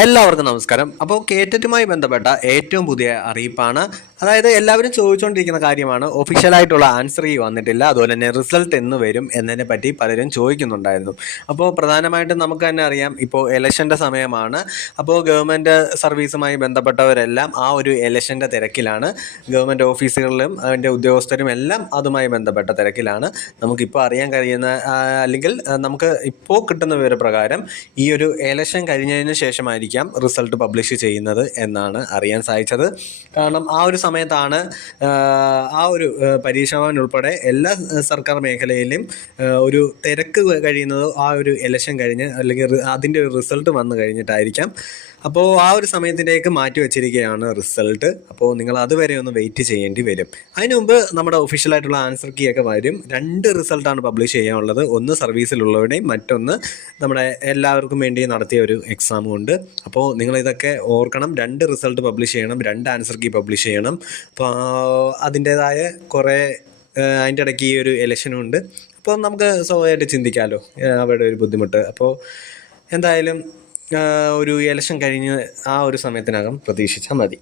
എല്ലാവർക്കും നമസ്കാരം. അപ്പോൾ കേറ്ററ്റുമായി ബന്ധപ്പെട്ട ഏറ്റവും പുതിയ അറിയിപ്പാണ്. അതായത് എല്ലാവരും ചോദിച്ചുകൊണ്ടിരിക്കുന്ന കാര്യമാണ്. ഒഫീഷ്യലായിട്ടുള്ള ആൻസർ വന്നിട്ടില്ല, അതുപോലെ തന്നെ റിസൾട്ട് എന്ന് വരും എന്നതിനെ പറ്റി പലരും ചോദിക്കുന്നുണ്ടായിരുന്നു. അപ്പോൾ പ്രധാനമായിട്ടും നമുക്ക് തന്നെ അറിയാം, ഇപ്പോൾ ഇലക്ഷൻ്റെ സമയമാണ്. അപ്പോൾ ഗവൺമെൻറ് സർവീസുമായി ബന്ധപ്പെട്ടവരെല്ലാം ആ ഒരു ഇലക്ഷൻ്റെ തിരക്കിലാണ്. ഗവൺമെൻറ് ഓഫീസുകളിലും അതിൻ്റെ ഉദ്യോഗസ്ഥരും എല്ലാം അതുമായി ബന്ധപ്പെട്ട തിരക്കിലാണ്. നമുക്കിപ്പോൾ അറിയാൻ കഴിയുന്ന അല്ലെങ്കിൽ നമുക്ക് ഇപ്പോൾ കിട്ടുന്ന വിവരപ്രകാരം ഈ ഒരു ഇലക്ഷൻ കഴിഞ്ഞതിന് ശേഷമായിരിക്കും റിസൾട്ട് പബ്ലിഷ് ചെയ്യുന്നത് എന്നാണ് അറിയാൻ സാധിച്ചത്. കാരണം ആ ഒരു സമയത്താണ് ആ ഒരു പരീക്ഷാ ഭവൻ ഉൾപ്പെടെ എല്ലാ സർക്കാർ മേഖലയിലും ഒരു തിരക്ക് കഴിയുന്നത് ആ ഒരു ഇലക്ഷൻ കഴിഞ്ഞ് അല്ലെങ്കിൽ അതിൻ്റെ ഒരു റിസൾട്ട് വന്നു കഴിഞ്ഞിട്ടായിരിക്കാം. അപ്പോൾ ആ ഒരു സമയത്തിലേക്ക് മാറ്റി വെച്ചിരിക്കുകയാണ് റിസൾട്ട്. അപ്പോൾ നിങ്ങൾ അതുവരെ ഒന്ന് വെയിറ്റ് ചെയ്യേണ്ടി വരും. അതിന് മുമ്പ് നമ്മുടെ ഒഫീഷ്യലായിട്ടുള്ള ആൻസർ കീ ഒക്കെ വരും. 2 റിസൾട്ടാണ് പബ്ലിഷ് ചെയ്യാനുള്ളത്. ഒന്ന് സർവീസിലുള്ളവരുടെയും മറ്റൊന്ന് നമ്മുടെ എല്ലാവർക്കും വേണ്ടി നടത്തിയ ഒരു എക്സാമും ഉണ്ട്. അപ്പോൾ നിങ്ങളിതൊക്കെ ഓർക്കണം. 2 റിസൾട്ട് പബ്ലിഷ് ചെയ്യണം, 2 ആൻസർ കീ പബ്ലിഷ് ചെയ്യണം. അപ്പോൾ അതിൻ്റേതായ കുറേ അതിൻ്റെ ഇടയ്ക്ക് ഈ ഒരു ഇലക്ഷനും ഉണ്ട്. അപ്പോൾ നമുക്ക് സ്വാഭാവികമായിട്ട് ചിന്തിക്കാമല്ലോ അവരുടെ ഒരു ബുദ്ധിമുട്ട്. അപ്പോൾ എന്തായാലും ഒരു ഇലക്ഷൻ കഴിഞ്ഞ് ആ ഒരു സമയത്തിനകം പ്രതീക്ഷിച്ചാൽ മതി.